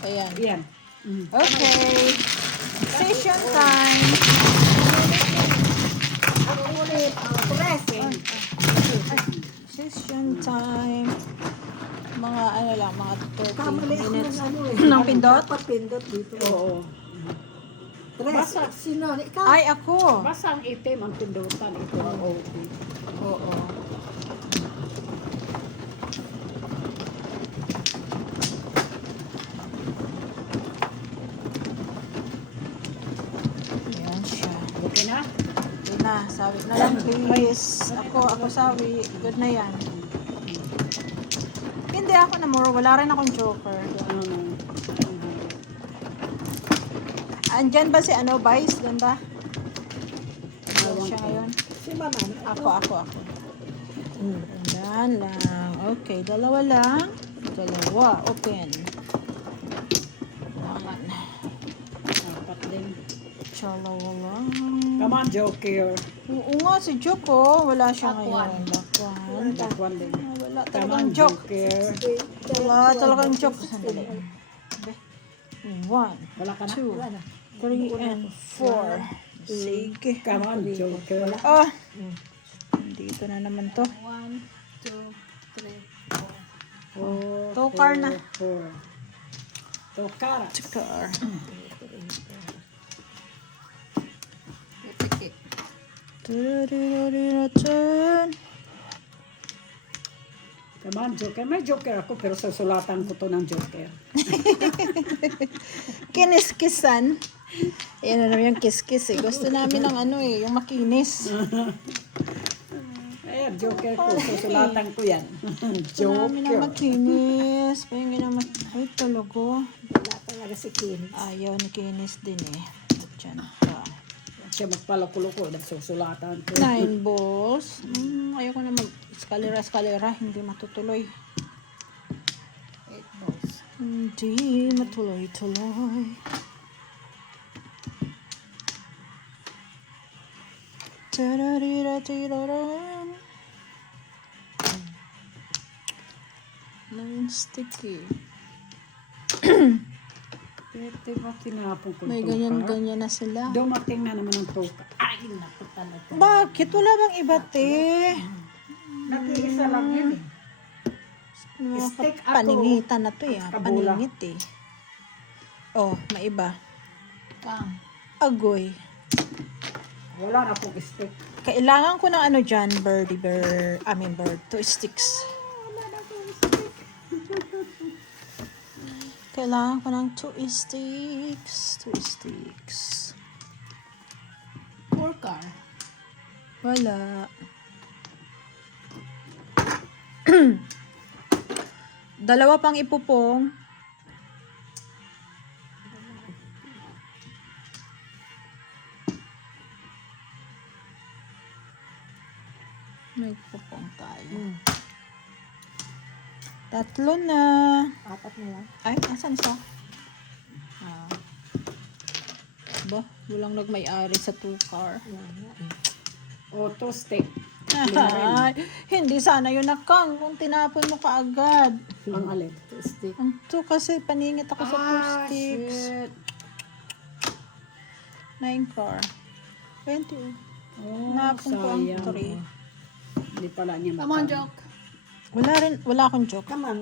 Ayan. Yan. Okay. Session time. Ang ulit. Press. Session time. Mga ano lang, mga 30 Kamali ako minutes. ng ano eh. Ng pindot? Dapat pindot dito. Oo. Press. Basta. Sino? Ikaw? Ay, ako. Basta ang itim ang pindutan. Ito ang okay. Oo. Ayan siya. Okay na? Yun na, sabi na lang please. Ako sabi. Good na yan. Hindi ako na more. Wala rin akong joker. Andyan ba si ano, Vice? Ganda? Andyan siya ngayon. Si Mama. Ako. Ganda lang. Okay, dalawa lang. Dalawa. Open. One. Dapat din. Dalawa lang. Come on, Joker. Oo nga, si Joke oh. Wala siya ngayon. Bakwan. Dakwan din. Wala Come talagang on, joke. Joker. Wala talagang joke. Sandali. Okay. 1, Wala ka na? 2, 3, and 4. Sige. Come on, Joker. Oh. Dito na naman to. 1, 2, 3, 4. Tokar na. Tokar. Tukar. Turururururutun. Come on, Joker. May Joker ako pero susulatan ko to ng Joker. Kiniskisan. Ayan na naman yung kiskis eh. Gusto namin ng ano eh, yung makinis. Ayan, Joker ko. Susulatan ko yan. Gusto namin ng Joker. makinis. Pahingin naman. Ay, talaga. Wala talaga si Kim. Ayaw ni kinis din eh. Diyan pa. Siya magpalakulo-ko. Nagsusulatan ko. 9 balls. Ayaw ko na mag-eskalera. Hindi matutuloy. 8 balls. Hindi matuloy-tuloy. Tararira-tiraran. 9 sticky. Pwede ba tinapon ko May yung tokar? ganyan-ganyan na sila. Dumating na naman ang tokar. Ay, naku talaga. Bakit? Wala bang iba, te? Nag-iisa lang yun eh. Mga Stick ako. paningitan na to eh. Kabula. Paningit eh. Oh, may iba. Pang. Agoy. Wala na pong stick. Kailangan ko ng ano dyan, bird. 2 sticks. Kailangan ko ng 2 sticks. 2 sticks. 4 car. Wala. Dalawa pang ipupong. May pupong tayo. 3 na. 4 na lang. Ay, asan siya? Ba, walang nagmay-ari sa 2 car. O, 2 stick. Ay, hindi sana yun nakang kung tinapon mo kaagad. Ang alin? Stick. Ang 2 kasi paningit ako sa 2 Ah, sticks. shit. 9 car. 20. Oh, Napon ko ang sayang. 3. Hindi pala niya Come on, matama. Joke. Wala akong joke. Come on.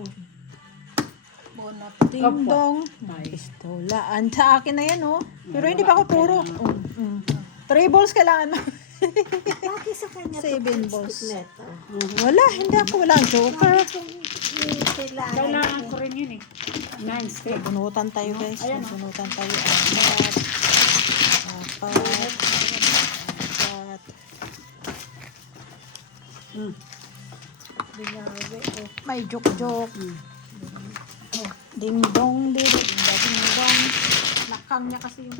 Bonot. Ding Opo. dong. May. Pistola. Sa akin na yan, oh. Pero hindi pa ako puro. 3 balls kailangan mo. Bakit sa kanya 7 balls. letter? Wala, hindi ako. Walang joker. Kailangan ko rin yun eh. 9 stick. Bunutan tayo, guys. Ayan, oh. Bunutan tayo. Apat. Apat. Mm. May joke. Ding dong, ding dong. Nakang niya kasi yung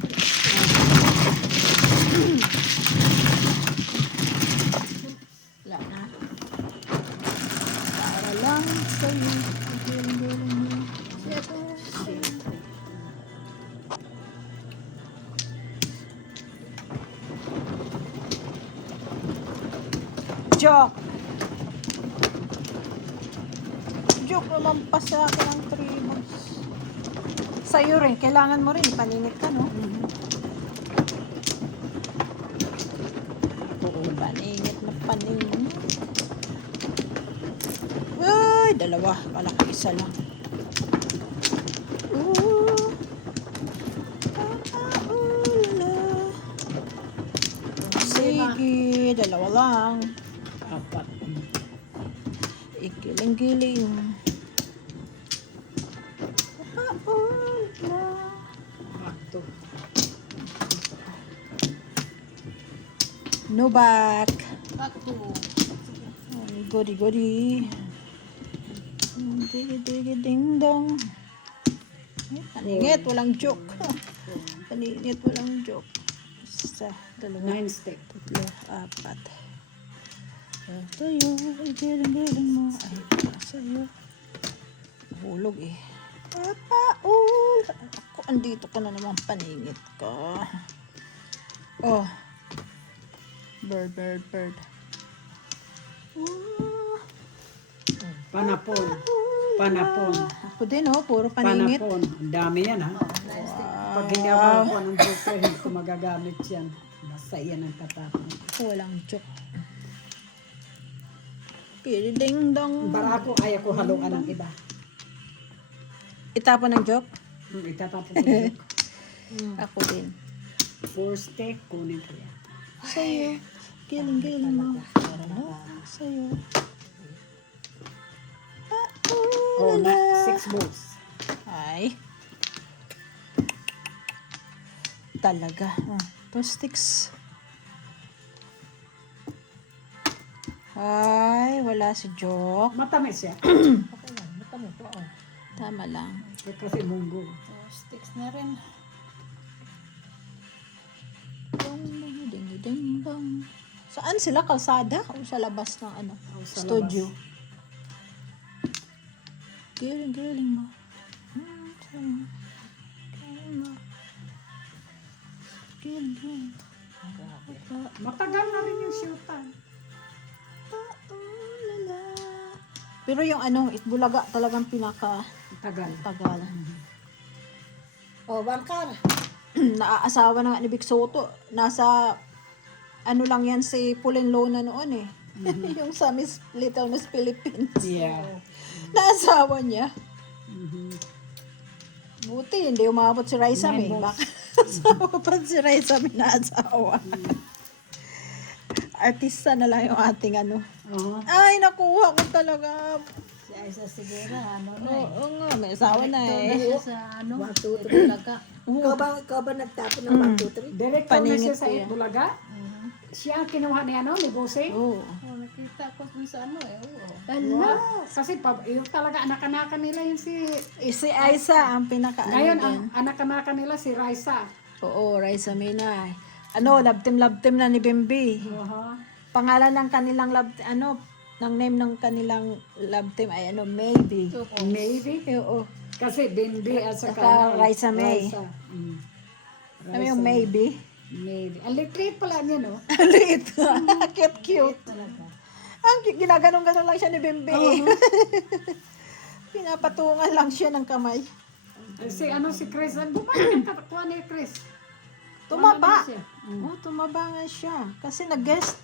wala na. Para lang sa'yo. Joke. Joke naman pa sa akin ang 3 months. Sa'yo rin, kailangan mo rin, paningit ka, no? Oo, paningit na paningit. Uy, dalawa. Kala ko isa lang. Ooh. Lala. Sige, dalawa lang. Apat. Ikiling-giling. Akto. No back. Ako. Goody. Digi ding dong. Paningit, walang joke. Paningit, walang joke. Isa, dalawa, 9 stick. tatlo, apat. Sa'yo, igiling-giling mo. Ay, sa'yo. Hulog eh. Papaul. Ako, andito ka na naman, paningit ka. Oh. Bird. Ooh. Panapon. Ako din, oh, puro paningit. Panapon. Ang dami yan, ha? Pag hindi ako makakuha ng joker, hindi ko magagamit yan. Basta yan ang tatapon. Walang joke. Ding dong. Barako, ayaw ko haluan ng iba. Itapon ng joke? Itatapon ko yung joke. Ako din. 4 stick, kunin ko yan. Sa'yo. Giling-giling mo. Sa'yo. Oh, 6 balls. Ay. Talaga. 2 sticks. Ay, wala si Joke. Matamis siya. Tama lang. Kasi munggo. Sticks na rin. Ding dong. Saan sila? Kalsada? O sa labas ng ano? Sa Studio? Giling mo. Giling. Matagal na rin yung shootan. Pero yung ano, Itbulaga talagang pinaka Tagal. tagal. Oh, bangkar. Naaasawa na nga ni Vic Soto. Nasa ano lang yan si Pulin Lona noon eh. Yung sa Little Miss Philippines. Yeah. Naasawa niya. Mhm. Buti, hindi umabot si Raisa May. Nine Baka asawa pa si Raisa May na asawa. Artista na lang yung ating ano. Oo. Ay, nakuha ko talaga. Si Aiza Sigera, ano na Oo nga, may asawa na eh. siya sa ano, 1, 2, 3 talaga. Ikaw ba nagtapon ng 1, 2, 3? Director na Paningit siya sa ko yan. Itbulaga. Siya ang kinuha ni ano, ni Bose. Oo. Oh, nakita ko dun sa ano eh. Oo. Wow. Kasi yung talaga anak-anakan nila yun si... Si Aiza ang pinaka Ngayon, ano ang din. anak-anakan nila si Raisa. Oo, Raisa May na. Ano, love team na ni Bimbi. Pangalan ng kanilang ng name ng kanilang love team ay ano, Maybe. Maybe. Oo. Kasi Bimbi at Saka saka Raisa May. Raisa. Ano yung Maybe? Maybe. Ang liit pala niya, no? Liit. Cute. Ang ginaganon-ganon lang siya ni Bimbi. Pinapatungan lang siya ng kamay. Si Chris. Bumalik ang katakuha ni Chris. Tumaba. Wala na siya. Oo, tumaba nga siya. Kasi nag-guest,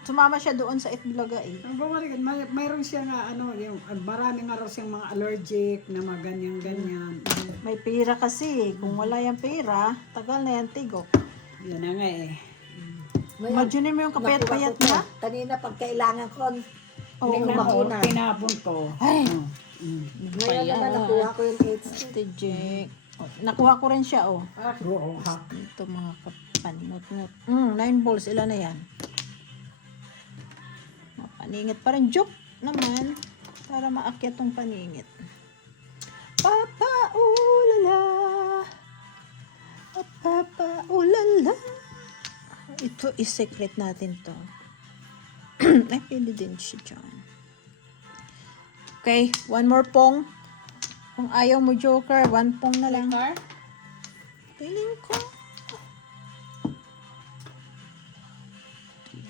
sumama siya doon sa Itbulaga eh. Ang bumalik, mayroon siya nga, marami nga raw siyang mga allergic na mga ganyan-ganyan. May pera kasi. Kung wala yung pera, tagal na yan tigok. Yan na nga eh. Imagine mo yung kapayat-payat niya. Kanina pag kailangan ko, Oo. hindi ko makuna. Tinapon ko. Ay! Ngayon naman nakuha ko yung 8 stick. Stijek. Nakuha ko rin siya, oh. Oo, ha. Ito mga kapaningot-ngot. 9 balls, ilan na yan? Paningit pa rin. Joke naman. Para maakyat tong paningit. Papa, ulala. Papa, ulala. Ito is secret natin to. Ay, pwede din siya dyan. Okay, one more pong. Kung ayaw mo joker, one pong na lang. Car? Piling ko.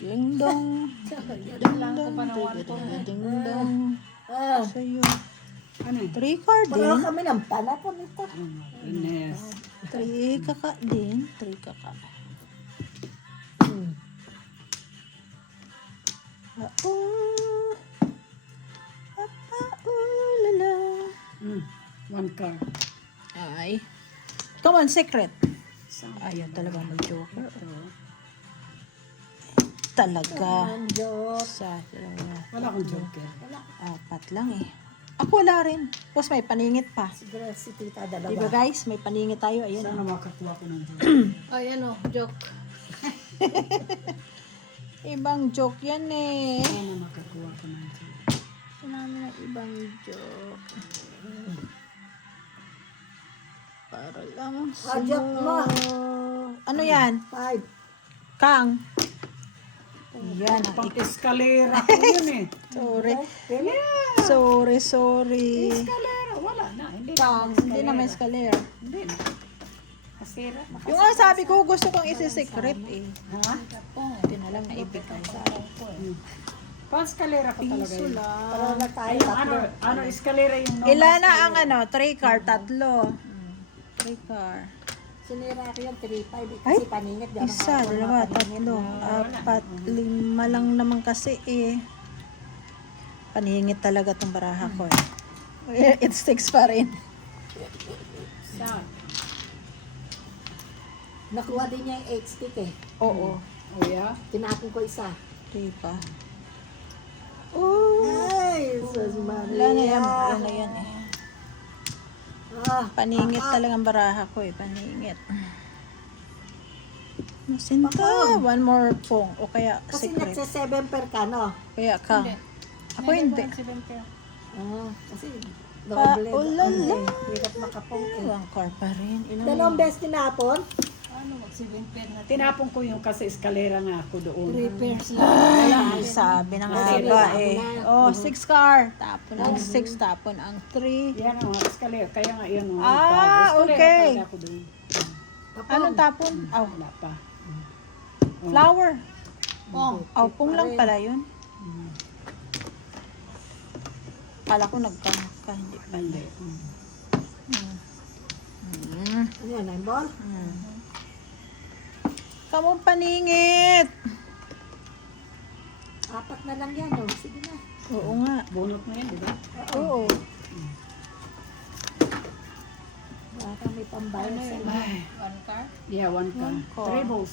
Ding dong. Yan lang ko pa na 1 Ding dong. Ah, Sa'yo. Ano eh? 3 card Pareho din. kami ng panapon ito. Ines. 3 kaka din. 3 kaka. Oh, lala. One car. Ay. Come on, secret. Isang Ayaw talaga mag-joker. ito. Talaga. Ang Diyos. Sa dalawa. Wala akong joker. 4 lang eh. Ako wala rin. Tapos may paningit pa. Siguro si tita dalawa. Diba guys? May paningit tayo. Ayun. Sana makakuha ko ng joker. Ay, ano, joke. Ibang joke yan eh. Sana makakuha ko ng joker. Sinabi na ibang joke. Para lang joke mo. Ano yan? 5. Kang. Yan. ang Pang eskalera ko yun eh. Sorry. Yeah. Sorry. Eskalera, wala na. Hindi Kang. Hindi na may escalator. Hindi na. Kasira. Yung nga sabi ko, gusto kong isi-secret eh. Ha? Hindi na lang naibigay sa akin. Pang eskalera ko talaga Piso yun. lang. Para na tayo. Ano eskalera yung no? Ilan na ang 3 car? 3. 3 car. Sinira ko yung 3-5 eh, Ay, kasi paningit. di ako Isa, nakakapag dalawa, mapaningit. 4, 5, 5 lang naman kasi eh. Paningit talaga tong baraha ko eh. It sticks pa rin. Saan? Nakuha din niya yung 8 stick eh. Oo. Oh yeah? Tinapon ko isa. 3 pa. Oh, Ay, sus wala na yan. Wala na yan eh. Paningit talagang baraha ko eh. Paningit. Masinta. One more pong. O kaya Kasi secret. nagsa 7 per ka, no? Kaya ka. Ako hindi. Kasi doble. ulala. Hirap makapong eh. Ang car pa rin. Dalawang beses tinapon. Ano, mag-7 na. Tinapon ko yung kasi eskalera nga ako doon. Repairs lang. Ay, sabi ng iba eh. Oh, 6 car. Tapon ang 6, tapon ang 3. Yan ang mga eskalera. Kaya nga yun. mga Ah, eskalera okay. talaga ako doon. Anong tapon? Oh, Wala pa. flower. Pong. Oh, pung lang pala yun. Kala ko nagkangka. Hindi pa. Hindi. Ano yan, 9 ball? Kamong paningit. 4 na lang yan, oh. Sige na. Oo nga. Bunot mo yan, di ba? Oo. Baka may pambayad sa iyo. Ay. One car. Yeah, one car. car. Trebles.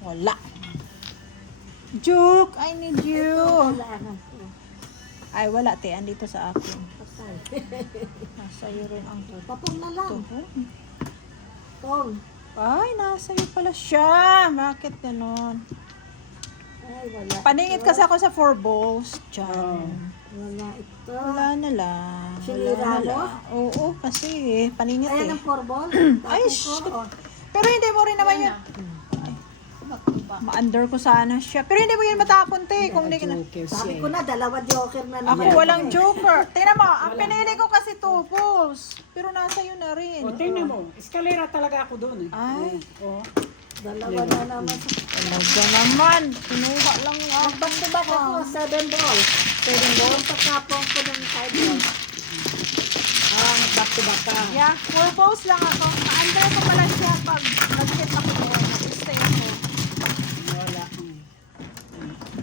Wala. Joke, I need you. Kailangan ko. Ay, wala. Te, andito sa akin. Patay. Nasa iyo rin ang Papong na lang. tuhon. Pong. Ay, nasa iyo pala siya. Bakit ganon? Ay, wala. Paningit kasi ako sa 4 balls. Diyan. Wala ito. Wala na lang. Sinira mo? Oo, kasi paningit Ayan eh. ang 4 ball. Ay, Tapos shit. ko, oh. Pero hindi mo rin naman yun. Ma-under ko sana siya. Pero hindi mo yun matapon, te. Kung hindi ka na... Joker Sabi siya. ko na, dalawa joker na Ako naman. walang joker. Tingnan mo, ang pinili ko kasi 2 balls. Pero nasa iyo na rin. O, tingnan mo. Eskalera talaga ako doon eh. Ay, Oh. Dalawa na naman. talaga naman. Pinuha lang ako. Back to back ako, 7 ball. 7 ball. Pagkapong ko ng 5 ball. Back to back ka. Yeah, 4 balls lang ako. Ma-under ko pala siya pag nag-hit ako doon. Nag-stay ako. Wala.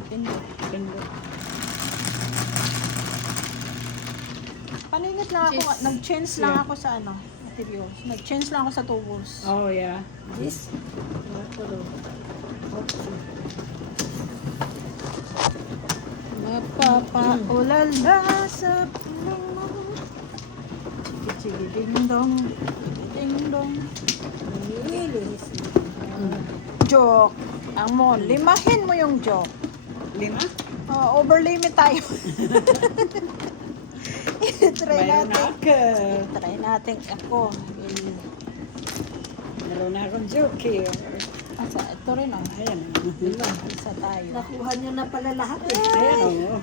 Pindot. Pindot. Paningit lang ako. Nag-change lang ako sa ano. Materials. Nag-change lang ako sa 2 balls. Oh, yeah. This. Napapaulala sa pulang mo. Sige, ding-dong. Ding-dong. Lilis. Joke. Ang mo, limahin mo yung joke. 5? Over limit tayo. Try Mayroon natin. na ako. Try natin. Ako. Meron na akong joker. Asa, ito rin oh. Ayan. Isa tayo. Nakuha nyo na pala lahat eh. Ayan o.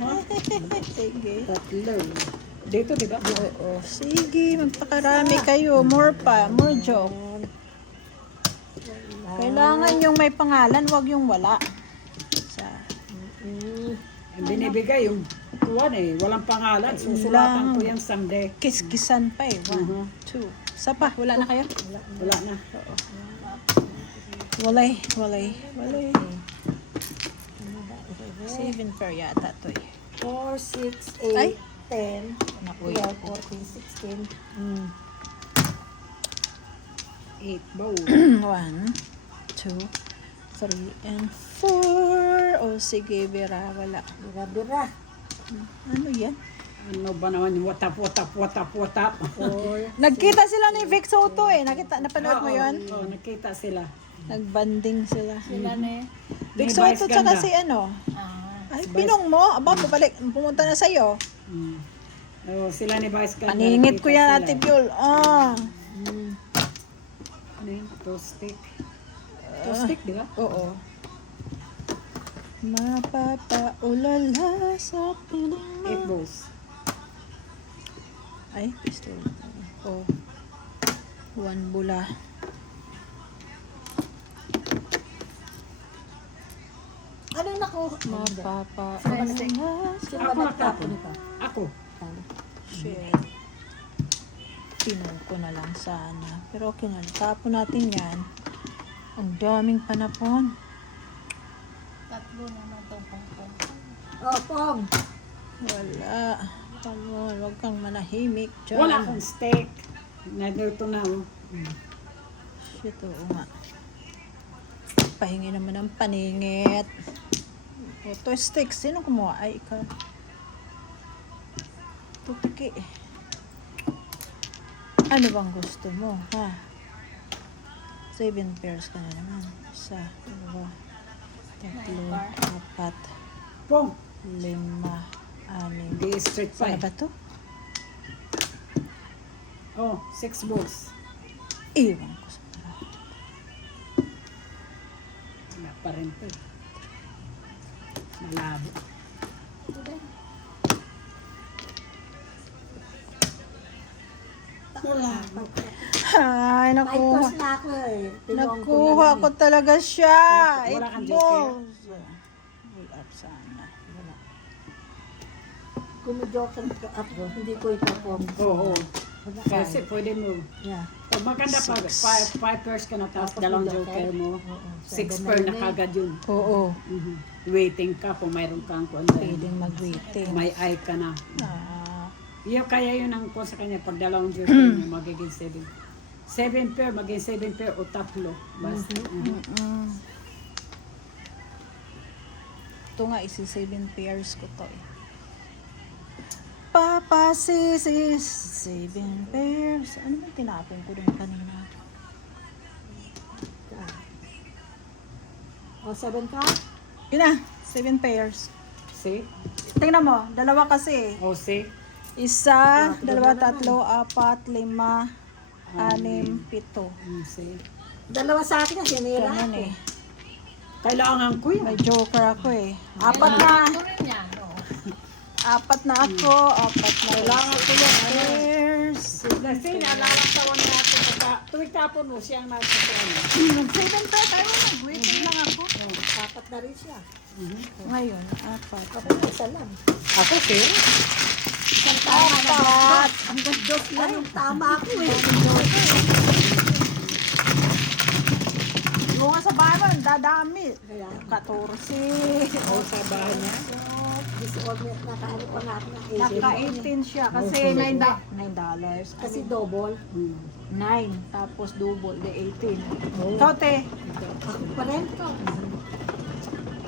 Sige. Tatlo. Dito, di ba? Oo. Sige, magpakarami kayo. More pa. More joke. Kailangan yung may pangalan, wag yung wala. Isa. Binibigay yung One eh, walang pangalan. Susulatan ko yan someday. Kiskisan pa eh. 1, 2. Isa pa, wala na kayo? Wala na. Walay. 7 pair yata to eh. 4, 6, Ay. 8, 10, Naku, 12, 14, 16. 8 bowl. 1, 2, 3, and 4. O sige, Bira, wala. Bira-bira. Ano yan? Ano ba naman yung watap. Nagkita sila ni Vic Soto eh. Napanood mo yun? Oo, nakita sila. Nagbanding sila. Sila na Vic May Soto vice tsaka ganda. si ano. Ah. Ay, pinong mo. Aba, pumunta na sa'yo. Oo, sila ni Vice Ganda. Paningit ko yan, nakita Ate sila. Piol. Ano yun? Toastic. Toastic, di ba? Oo. Mapapaulala sa piling 8 bowls. Ay, pistol. Oh. 1 bula. Ano yung naku? Mapapaulala sa Ako nagtapon. Ako. shit. Pinuha ko na lang sana. Pero okay na. Tapon natin yan. Ang daming panapon. 3 naman itong pangpong. Oh, Pong. Wala. Come on, wag kang manahimik dyan. Wala akong steak. Nandito na. Oh. Shit, oo nga. Pahingi naman ng paningit. Ito stick. Sino kumuha? Ay, ikaw. Tuki. Ano bang gusto mo, ha? 7 pairs ka na naman. 1, 2, 3, 4, Pong. 5, 6. Di street Saan pie. ba to? Oh, 6 bowls. Iwan ko sa Wala pa rin po. Malabo. Ay, May nakuha. toast na ako eh. Pinuha ko Nakuha na ko talaga siya. Wala 8 kang balls. Pull up sana. Wala. Kumijoke ako. Hindi ko itapong. Oo. Kasi pwede mo. Yeah. Oh, maganda pag 5 pairs ka na tapos dalawang joker mo. 6 per na kagad yun. Oo. Waiting ka kung mayroon kang kung Pwedeng mag-waiting. may eye ka na. Ah, Kaya yun ang kung sa kanya pag dalawang joker niya magiging 7. 7 pair, magiging 7 pair o tatlo. Basta. ito nga, isi 7 pairs ko to eh. Papa sisis, 7 pairs. Ano ba tinapon ko dun kanina? O, 7 ka? Yun na, 7 pairs. See? Tingnan mo, dalawa kasi eh. O see? Isa, dalawa, tatlo, 4, 5, 6, 7. See? Dalawa sa akin na sinira Ganun ako. eh. Kailangan ko yan. May joker ako eh. 4 na. Ako rin yan. Oo. 4 na ako. 4 na. Kailangan ko yung pairs. Kasi nalalatawan na ako tuwing tapon mo siyang nagsasabi. 7 pairs. Tayo nag-waiting lang ako. Apat na rin siya. Ngayon, 4. Ako isa lang. Ako sir? Isang tama na. 4. Hanggang dos lang yung tama ako eh. Yung nga sa bahay mo, dadami. Kaya, 14. O sa bahay niya? nakaano pa nga ako ng Naka-18 siya. Kasi $9. Kasi double. 9. Tapos double, de 18. Tote. Ako pa rin to.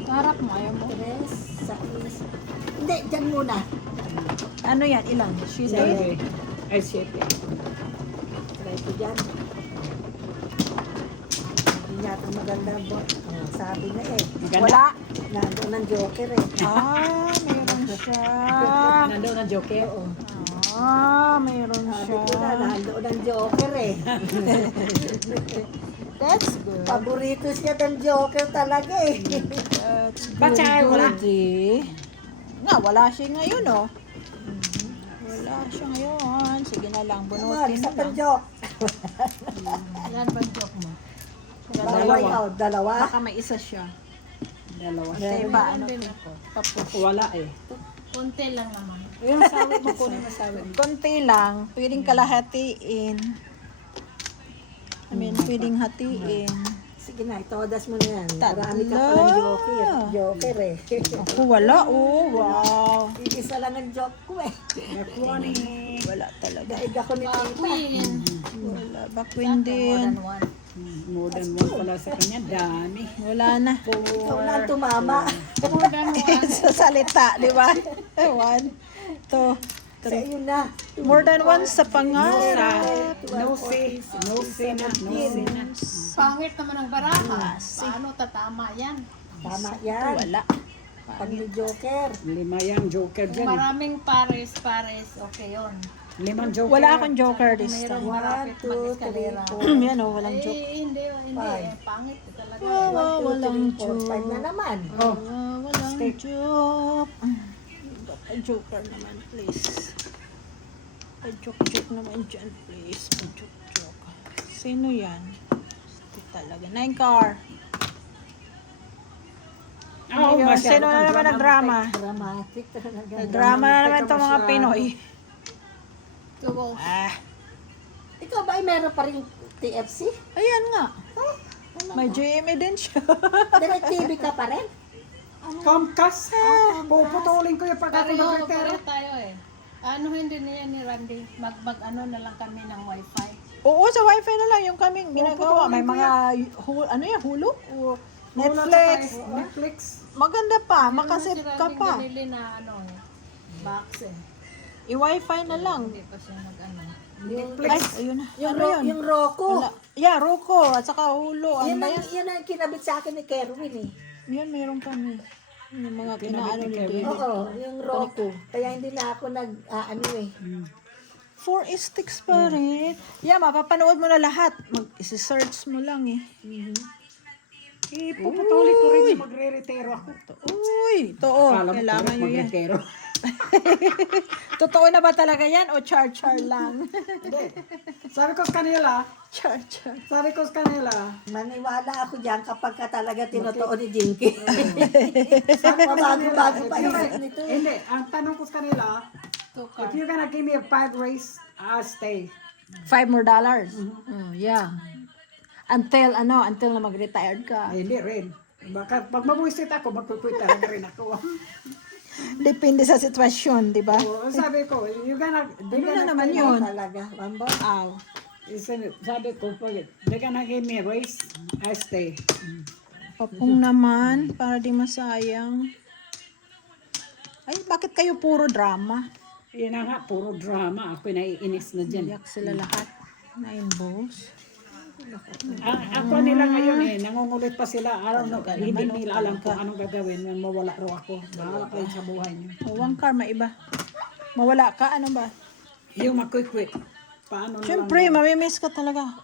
Harap mo, ayaw mo. 3, 6. Hindi, dyan muna. Ano yan? Ilan? She's 8? 7. Ay, 7. Try ko dyan. Hindi yata maganda bo. Sabi na eh. Wala. Nandoon ang joker eh. Meron siya. Nandoon ang joker? Oo. Meron Sabi siya. ko na, nandoon ang joker eh. That's good. Paborito siya ng joker talaga eh. That's good. Ba't siya ay wala? good, eh. Nga, wala siya ngayon, oh. Wala siya ngayon. Sige na lang, Naman, bunutin isa na pang lang. joke. Ilan ba joke mo? Dalawa ikaw, dalawa. Baka may isa siya. Dalawa. Sa iba, ano? din ako. Tapos. Wala eh. Kunti lang naman. Yung sawi mo, kunin mo sawi mo. Konti lang. Pwedeng kalahatiin. Pwedeng hatiin. Sige na, itodas mo na yan. Tatlo. Marami ka palang joker. Joker eh. Ako wala, oh. Wow. Isa lang ang joke ko eh. Nakuha ni... Wala talaga. Daig ako ni Tita. Queen. Wala. Bakwin din. More than one pala sa kanya. Dami. Wala na. Ikaw na ang tumama. More than one. Sa salita, di ba? 1, 2, Sa iyo na. more than one sa pangarap. No say. No say na. No say na. Pangit naman ang baraha. Paano tatama yan? Tama yan. Wala. Pag may joker. 5 yung joker Kung dyan. maraming pares, okay yun. 5 joker. Wala akong joker this Mayroong time. marapit 1, 2, mag-eskalera. 3, 4. Yan, oh. Walang joke. Hindi. Pangit talaga. Walang 1, 2, 3, 4, joke. 5 na naman. Oh. Walang joke. Pa-joker naman, please. Pa-joke naman dyan, please. Pa-joke. Sino yan? Ito talaga. 9 car. Oh, Ayun, masyado sino na kang naman drama. nagdrama? Dramatic talaga. Drama na naman itong mga Pinoy. Tugo. Ah, Ikaw ba ay meron pa rin TFC? ayan nga. May GMA din siya. Direct TV ka pa rin? Comcast. Puputulin ko yung pagka ako Pareho nagretero. tayo eh. Ano hindi niya ni Randy? Ano na lang kami ng wifi. Oo, sa wifi na lang yung kaming ginagawa. May mga, ano yan, Hulu? O Netflix. Netflix. Maganda pa, Si makasip ka Randy pa. binili na box eh. I-wifi na lang. Hindi pa siya mag-ano. Ay, ayun na. Ano yun? Yung Roku. Wala. Yeah, Roku. At saka Hulu. Ano Yan ba ang, yan? yan ang kinabit sa akin ni Kerwin eh. Yan, meron kami. Yung mga kinaano ni Kevin. David. Oo, yung Roku. Kaya hindi na ako ano eh. 4 sticks pa rin. Yeah, mapapanood mo na lahat. Mag-search mo lang eh. Puputulin ko rin yung magre-retero ako. Uy, ito oh. Akala mo Kailangan correct nyo yan. magretero. Totoo na ba talaga yan o char-char lang? Hindi. Sabi ko sa kanila, Char-char. Maniwala ako dyan kapag ka talaga tinotoo ni Jinky. sabi ko sa kanila, Bago pa isip nito eh. hindi, ang tanong ko sa kanila, Tukar. if you're gonna give me a 5 race, I'll stay. $5 more. Oh, yeah. Until na mag-retired ka. Ay, hindi rin. Baka pag mabuisit ako, magpupuit talaga rin ako. Depende sa sitwasyon, di ba? So, sabi ko, you're gonna, Ano na naman yun? Talaga, Mambo. Aw. sabi ko, pag they're gonna give me a race, I stay. Papung naman, para di masayang. Ay, bakit kayo puro drama? Yan na nga, puro drama. Ako naiinis na dyan. Iyak sila lahat. 9 balls. Ako nila ngayon nangungulit pa sila. Araw na, hindi nila alam kung anong gagawin when mawala raw ako. Bahala kayo sa buhay niyo. O, 1 car, maiba. Mawala ka, ano ba? Yung mag-quit. Paano na lang Siyempre, mamimiss ka talaga.